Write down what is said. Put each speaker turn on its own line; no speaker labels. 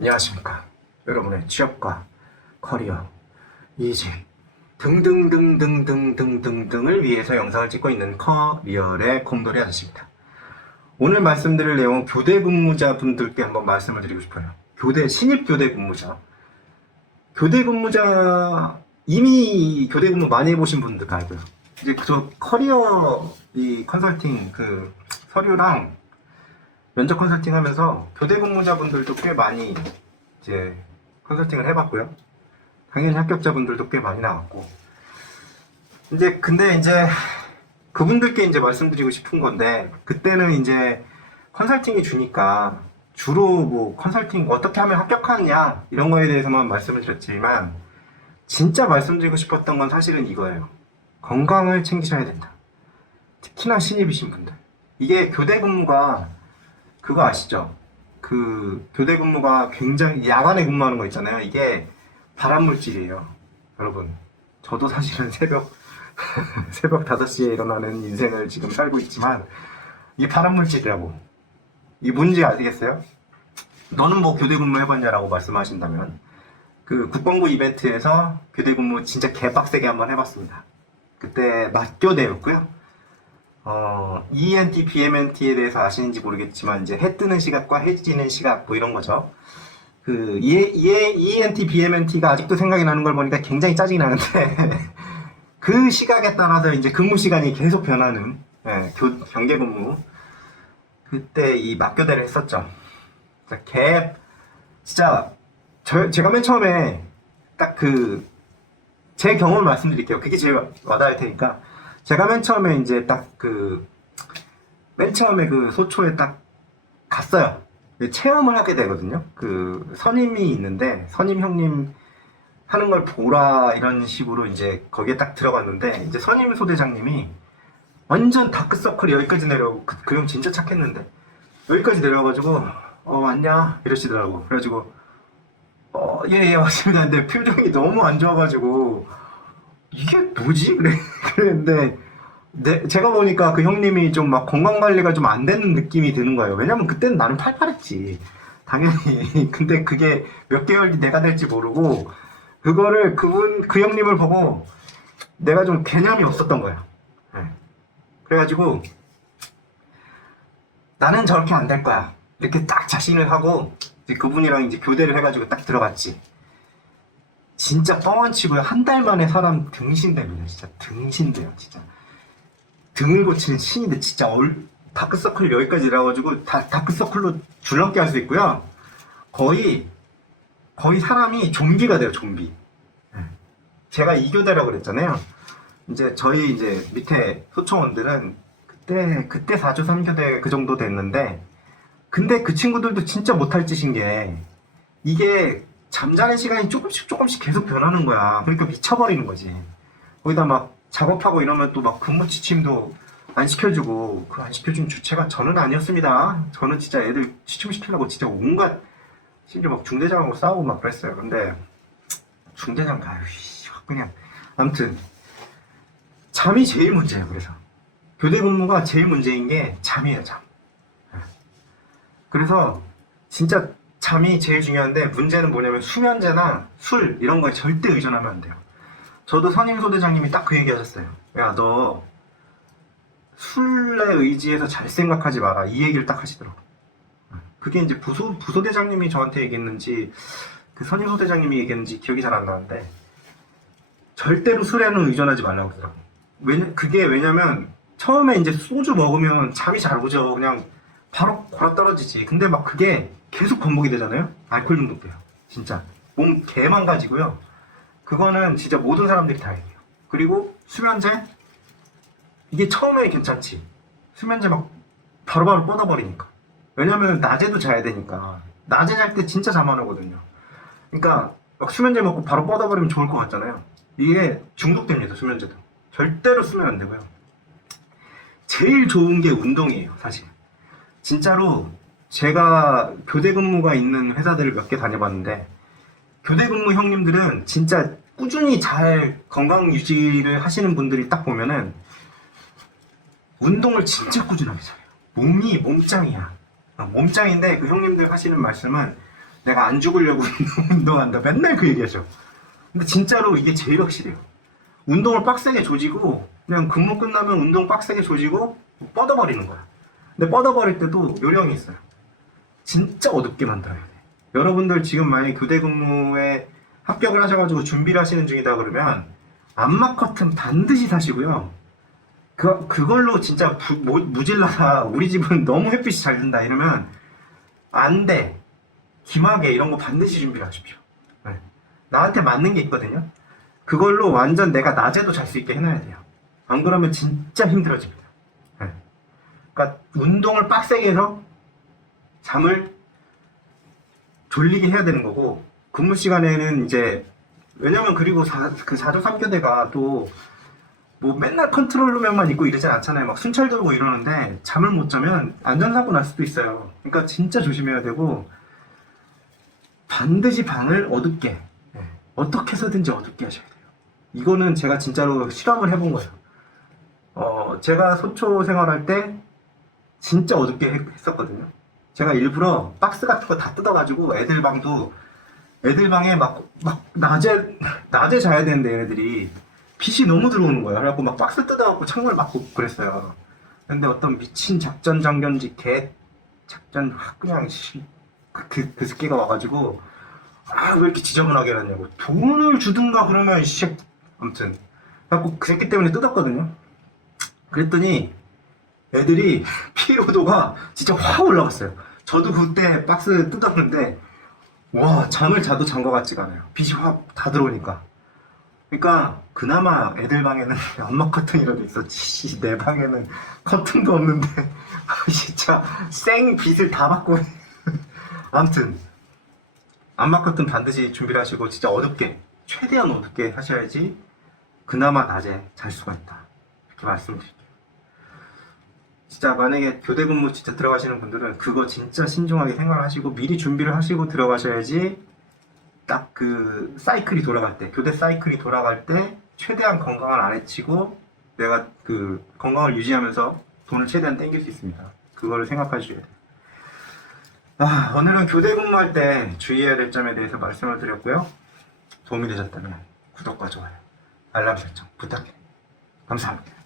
안녕하십니까. 여러분의 취업과 커리어, 이직 등등등등등등등등을 위해서 영상을 찍고 있는 커리어의 곰돌이 아저씨입니다. 오늘 말씀드릴 내용은 교대 근무자분들께 한번 말씀을 드리고 싶어요. 교대, 신입 교대 근무자. 교대 근무자, 이미 교대 근무 많이 해보신 분들 알고요. 이제 저 커리어 이 컨설팅 그 서류랑 면접 컨설팅 하면서 교대 근무자분들도 꽤 많이 이제 컨설팅을 해봤고요. 당연히 합격자분들도 꽤 많이 나왔고. 이제 근데 이제 그분들께 이제 말씀드리고 싶은 건데 그때는 이제 컨설팅이 주니까 주로 뭐 컨설팅 어떻게 하면 합격하느냐 이런 거에 대해서만 말씀을 드렸지만 진짜 말씀드리고 싶었던 건 사실은 이거예요. 건강을 챙기셔야 된다. 특히나 신입이신 분들. 이게 교대 근무가 그거 아시죠? 그 교대 근무가 굉장히 야간에 근무하는 거 있잖아요. 이게 발암 물질이에요. 여러분. 저도 사실은 새벽 새벽 5시에 일어나는 인생을 지금 살고 있지만 이게 발암 물질이라고. 이 뭔지 아시겠어요? 너는 뭐 교대 근무 해봤냐라고 말씀하신다면 그 국방부 이벤트에서 교대 근무 진짜 개빡세게 한번 해봤습니다. 그때 맞교대였고요. 어, ENT, BMNT에 대해서 아시는지 모르겠지만 이제 해 뜨는 시각과 해 지는 시각 뭐 이런 거죠. 그 E, E, ENT, BMNT가 아직도 생각이 나는 걸 보니까 굉장히 짜증이 나는데 그 시각에 따라서 이제 근무 시간이 계속 변하는 예, 교, 경계 근무 그때 이 맞교대를 했었죠. 개 진짜 저, 제가 맨 처음에 딱 그 제 경험을 말씀드릴게요. 그게 제일 와닿을 테니까 제가 맨 처음에 이제 딱 그 맨 처음에 그 소초에 딱 갔어요. 체험을 하게 되거든요. 그 선임이 있는데 선임 형님 하는 걸 보라 이런 식으로 이제 거기에 딱 들어갔는데 이제 선임 소대장님이 완전 다크서클이 여기까지 내려오고 그, 그 형 진짜 착했는데 여기까지 내려와가지고 어 왔냐 이러시더라고 그래가지고 어 예예 왔습니다 근데 표정이 너무 안 좋아가지고 이게 뭐지 그랬는데 네, 제가 보니까 그 형님이 좀 막 건강 관리가 좀 안 되는 느낌이 드는 거예요 왜냐면 그때는 나는 팔팔했지 당연히 근데 그게 몇 개월 뒤 내가 될지 모르고 그거를 그분 그 형님을 보고 내가 좀 개념이 없었던 거야 네. 그래가지고 나는 저렇게 안 될 거야. 이렇게 딱 자신을 하고 그분이랑 이제 교대를 해가지고 딱 들어갔지. 진짜 뻥안 치고요. 한 달 만에 사람 등신됩니다. 진짜 등신돼요. 진짜 등을 고치는 신인데 진짜 얼 다크서클 여기까지 일어가지고 다 다크서클로 줄넘기 할 수 있고요. 거의 거의 사람이 좀비가 돼요. 좀비. 네. 제가 이교대라고 그랬잖아요. 이제 저희 이제 밑에 소총원들은 그때 그때 4조 3교대 그 정도 됐는데 근데 그 친구들도 진짜 못할 짓인 게 이게 잠자는 시간이 조금씩 조금씩 계속 변하는 거야. 그러니까 미쳐버리는 거지. 거기다 막 작업하고 이러면 또 막 근무 지침도 안 시켜주고 그 안 시켜준 주체가 저는 아니었습니다. 저는 진짜 애들 취침시키려고 진짜 온갖 심지어 막 중대장하고 싸우고 막 그랬어요. 근데 중대장 가요. 그냥 아무튼 잠이 제일 문제예요. 그래서 교대 근무가 제일 문제인 게 잠이에요. 잠. 그래서 진짜 잠이 제일 중요한데 문제는 뭐냐면 수면제나 술 이런 거에 절대 의존하면 안 돼요. 저도 선임 소 대장님이 딱 그 얘기 하셨어요. 야, 너 술에 의지해서 잘 생각하지 마라. 이 얘기를 딱 하시더라고. 그게 이제 부소, 부소 대장님이 저한테 얘기했는지 그 선임 소 대장님이 얘기했는지 기억이 잘 안 나는데 절대로 술에는 의존하지 말라고 그러더라고. 왜냐, 그게 왜냐면 처음에 이제 소주 먹으면 잠이 잘 오죠. 그냥 바로 골아 떨어지지. 근데 막 그게 계속 반복이 되잖아요. 알코올 중독돼요. 진짜 몸 개만 가지고요. 그거는 진짜 모든 사람들이 다 얘기해요. 그리고 수면제 이게 처음에 괜찮지. 수면제 막 바로바로 뻗어버리니까. 왜냐면 낮에도 자야 되니까. 낮에 잘 때 진짜 잠 안 오거든요. 그러니까 막 수면제 먹고 바로 뻗어버리면 좋을 것 같잖아요. 이게 중독됩니다. 수면제도. 절대로 쓰면 안 되고요. 제일 좋은 게 운동이에요, 사실. 진짜로 제가 교대 근무가 있는 회사들을 몇 개 다녀봤는데 교대 근무 형님들은 진짜 꾸준히 잘 건강 유지를 하시는 분들이 딱 보면은 운동을 진짜 꾸준하게 잘해요. 몸이 몸짱이야. 어, 몸짱인데 그 형님들 하시는 말씀은 내가 안 죽으려고 운동한다. 맨날 그 얘기하죠. 근데 진짜로 이게 제일 확실해요. 운동을 빡세게 조지고 그냥 근무 끝나면 운동 빡세게 조지고 뻗어버리는 거야. 근데 뻗어버릴 때도 요령이 있어요. 진짜 어둡게 만들어야 돼. 여러분들 지금 만약에 교대 근무에 합격을 하셔가지고 준비를 하시는 중이다 그러면 암막 커튼 반드시 사시고요. 그, 그걸로 진짜 부, 모- 무질라다 우리 집은 너무 햇빛이 잘 든다 이러면 안 돼. 기막에 이런 거 반드시 준비를 하십시오. 네. 나한테 맞는 게 있거든요. 그걸로 완전 내가 낮에도 잘 수 있게 해놔야 돼요. 안 그러면 진짜 힘들어집니다. 네. 그러니까 운동을 빡세게 해서 잠을 졸리게 해야 되는 거고 근무 시간에는 이제 왜냐면 그리고 사, 그 4조 3교대가 또 뭐 맨날 컨트롤룸에만 있고 이러진 않잖아요. 막 순찰 들고 이러는데 잠을 못 자면 안전사고 날 수도 있어요. 그러니까 진짜 조심해야 되고 반드시 방을 어둡게 네. 어떻게 해서든지 어둡게 하셔야 돼요. 이거는 제가 진짜로 실험을 해본 거예요. 어, 제가 소초 생활할 때 진짜 어둡게 했- 했었거든요. 제가 일부러 박스 같은 거 다 뜯어가지고 애들 방도 애들 방에 막, 막 낮에 낮에 자야 되는데 얘네들이 빛이 너무 들어오는 거예요. 그래갖고 막 박스 뜯어갖고 창문을 막고 그랬어요. 근데 어떤 미친 작전 장견지 개 작전 확 그냥 씨, 그, 그, 그 새끼가 와가지고 아 왜 이렇게 지저분하게 해놨냐고 돈을 주든가 그러면 씨 아무튼 그래갖고 그 새끼 때문에 뜯었거든요. 그랬더니 애들이 피로도가 진짜 확 올라갔어요. 저도 그때 박스 뜯었는데 와 잠을 자도 잔 것 같지가 않아요. 빛이 확 다 들어오니까. 그러니까 그나마 애들 방에는 암막 커튼이라도 있었지. 씨, 내 방에는 커튼도 없는데 진짜 생 빛을 다 받고. 아무튼 암막 커튼 반드시 준비를 하시고 진짜 어둡게 최대한 어둡게 하셔야지 그나마 낮에 잘 수가 있다. 이렇게 말씀드릴게요. 진짜 만약에 교대 근무 진짜 들어가시는 분들은 그거 진짜 신중하게 생각하시고 미리 준비를 하시고 들어가셔야지 딱 그 사이클이 돌아갈 때 교대 사이클이 돌아갈 때 최대한 건강을 안 해치고 내가 그 건강을 유지하면서 돈을 최대한 땡길 수 있습니다. 그거를 생각하셔야 돼요. 아, 오늘은 교대 근무할 때 주의해야 될 점에 대해서 말씀을 드렸고요. 도움이 되셨다면 구독과 좋아요, 알람 설정 부탁드립니다. 감사합니다.